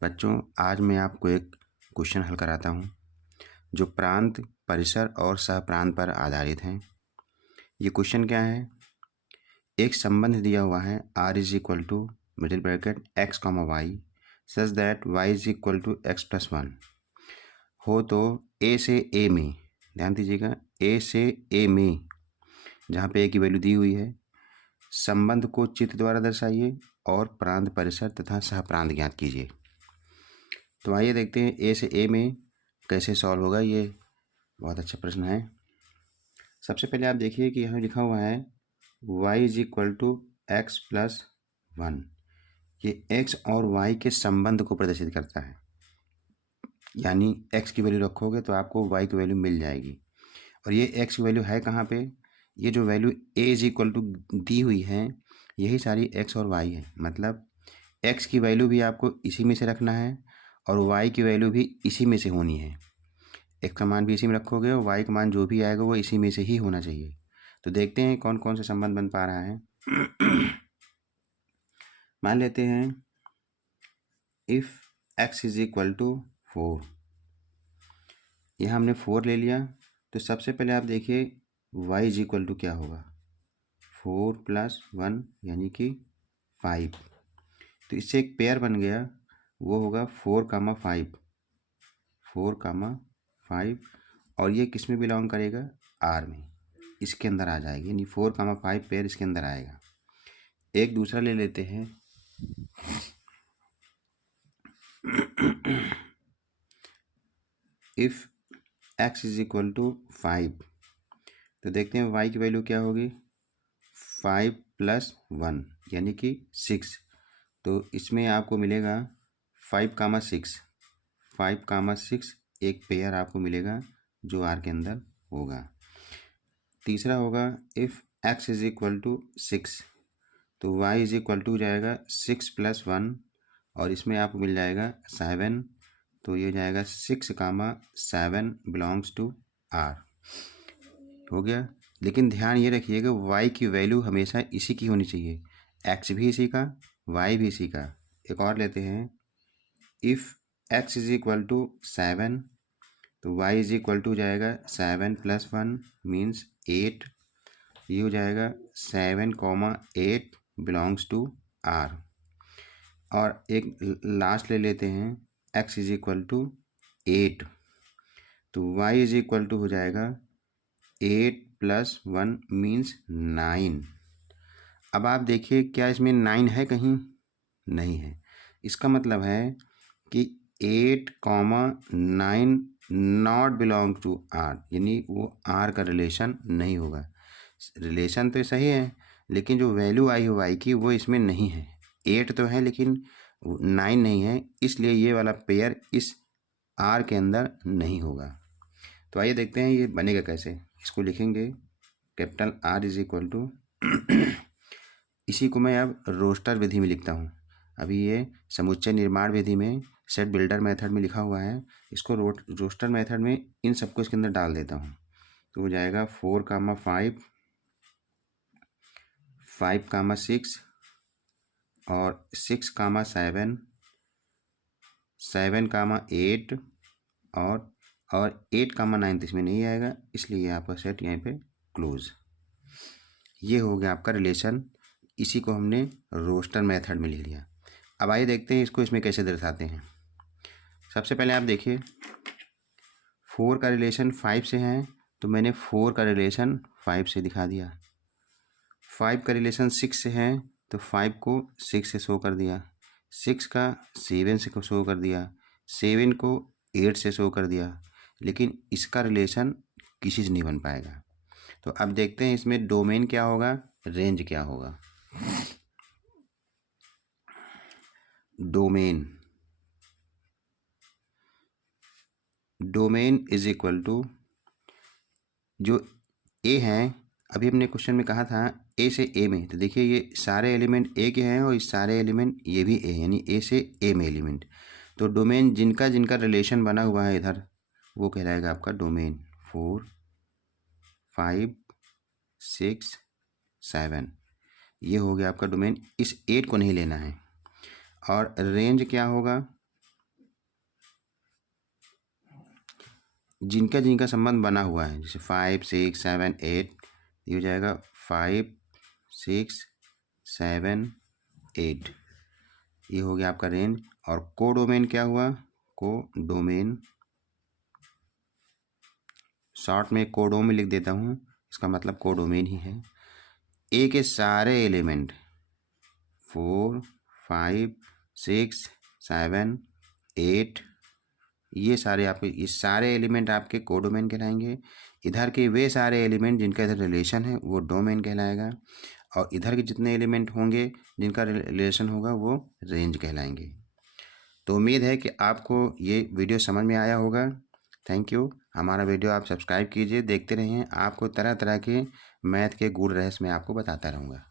बच्चों, आज मैं आपको एक क्वेश्चन हल कराता हूँ जो प्रांत, परिसर और सहप्रांत पर आधारित हैं। ये क्वेश्चन क्या है? एक संबंध दिया हुआ है r is equal to middle bracket x comma Y such that y is equal to X plus one हो तो a से a में, ध्यान दीजिएगा, a से a में जहाँ पे a की वैल्यू दी हुई है, संबंध को चित्र द्वारा दर्शाइए और प्रांत, परिसर तथा सहप्रांत ज्ञात कीजिए। तो आइए देखते हैं ए से ए में कैसे सॉल्व होगा। ये बहुत अच्छा प्रश्न है। सबसे पहले आप देखिए कि यहाँ लिखा हुआ है y is equal to X plus one. ये x और y के संबंध को प्रदर्शित करता है, यानी x की वैल्यू रखोगे तो आपको y की वैल्यू मिल जाएगी। और ये x की वैल्यू है कहाँ पे? ये जो value a is equal to दी हुई है, यही सारी x और y है। मतलब x की वैल्यू भी आपको इसी में से रखना है और y की वैल्यू भी इसी में से होनी है। x का मान भी इसी में रखोगे और y का मान जो भी आएगा वो इसी में से ही होना चाहिए। तो देखते हैं कौन कौन से संबंध बन पा रहा है। मान लेते हैं if x is equal to 4। यहाँ हमने 4 ले लिया, तो सबसे पहले आप देखिए y इज इक्वल टू क्या होगा, 4 प्लस 1 यानी कि 5। तो इससे एक पेयर बन गया, वो होगा 4,5, 4,5। और ये किस में बिलोंग करेगा? R में, इसके अंदर आ जाएगी, यानी 4,5 पेयर इसके अंदर आएगा। एक दूसरा ले लेते हैं if x is equal to 5। तो देखते हैं y की वैल्यू क्या होगी, 5 प्लस 1 यानी कि 6। तो इसमें आपको मिलेगा 5,6, 5,6 एक पेयर आपको मिलेगा जो R के अंदर होगा। तीसरा होगा if x is equal to 6। तो y इज इक्वल टू जाएगा 6 प्लस 1 और इसमें आपको मिल जाएगा 7। तो ये जाएगा 6,7 बिलोंग्स टू R। हो गया। लेकिन ध्यान ये रखिएगा y की वैल्यू हमेशा इसी की होनी चाहिए, x भी इसी का, y भी इसी का। एक और लेते हैं if x is equal to 7। तो y इज इक्वल टू जाएगा 7 प्लस 1 मीन्स 8। ये हो जाएगा 7,8 बिलोंग्स टू R। और एक लास्ट ले लेते हैं x इज इक्वल टू 8। तो y इज इक्वल टू हो जाएगा 8 प्लस 1 मीन्स 9। अब आप देखिए क्या इसमें 9 है? कहीं नहीं है। इसका मतलब है कि 8,9 नॉट बिलोंग टू R, यानी वो R का रिलेशन नहीं होगा। रिलेशन तो सही है, लेकिन जो वैल्यू आई है y की वो इसमें नहीं है। 8 तो है लेकिन 9 नहीं है, इसलिए ये वाला पेयर इस R के अंदर नहीं होगा। तो आइए देखते हैं ये बनेगा कैसे। इसको लिखेंगे capital R is equal to इसी को मैं अब रोस्टर विधि में लिखता हूँ। अभी ये समुच्चय निर्माण विधि में सेट बिल्डर मेथड में लिखा हुआ है, इसको रोस्टर मेथड में इन सबको इसके अंदर डाल देता हूँ। तो हो जाएगा 4,5, 5,6 और 6,7, 7,8 और 8,9 इसमें नहीं आएगा, इसलिए आपका सेट यहाँ पे क्लोज। ये हो गया आपका रिलेशन। इसी को हमने रोस्टर मेथड में लिख लिया। अब आइए देखते हैं इसको इसमें कैसे दर्शाते हैं। सबसे पहले आप देखिए 4 का रिलेशन 5 से है, तो मैंने 4 का रिलेशन 5 से दिखा दिया। 5 का रिलेशन 6 से है, तो 5 को 6 से शो कर दिया। 6 का 7 से शो कर दिया, 7 को 8 से शो कर दिया। लेकिन इसका रिलेशन किसी से नहीं बन पाएगा। तो अब देखते हैं इसमें डोमेन क्या होगा, रेंज क्या होगा। डोमेन इज इक्वल टू जो ए हैं, अभी हमने क्वेश्चन में कहा था ए से ए में, तो देखिए ये सारे एलिमेंट ए के हैं और ये सारे एलिमेंट ये भी ए, यानी ए से ए में एलिमेंट। तो डोमेन जिनका जिनका रिलेशन बना हुआ है इधर, वो कहलाएगा आपका डोमेन। 4, 5, 6, 7, ये हो गया आपका डोमेन। इस 8 को नहीं लेना है। और रेंज क्या होगा, जिनका जिनका संबंध बना हुआ है, जैसे 5 6 7 8, ये हो जाएगा 5 6 7 8, ये हो गया आपका रेंज। और कोडोमेन क्या हुआ, कोडोमेन, शॉर्ट में कोडोमेन लिख देता हूँ, इसका मतलब कोडोमेन ही है। ए के सारे एलिमेंट 4 5 6 7 8, ये सारे एलिमेंट आपके कोडोमेन कहलाएंगे। इधर के वे सारे एलिमेंट जिनका इधर रिलेशन है वो डोमेन कहलाएगा, और इधर के जितने एलिमेंट होंगे जिनका रिलेशन होगा वो रेंज कहलाएंगे। तो उम्मीद है कि आपको ये वीडियो समझ में आया होगा। Thank you. हमारा वीडियो आप सब्सक्राइब कीजिए, देखते रहिए, आपको तरह तरह के मैथ के गूढ़ रहस्य मैं आपको बताता रहूँगा।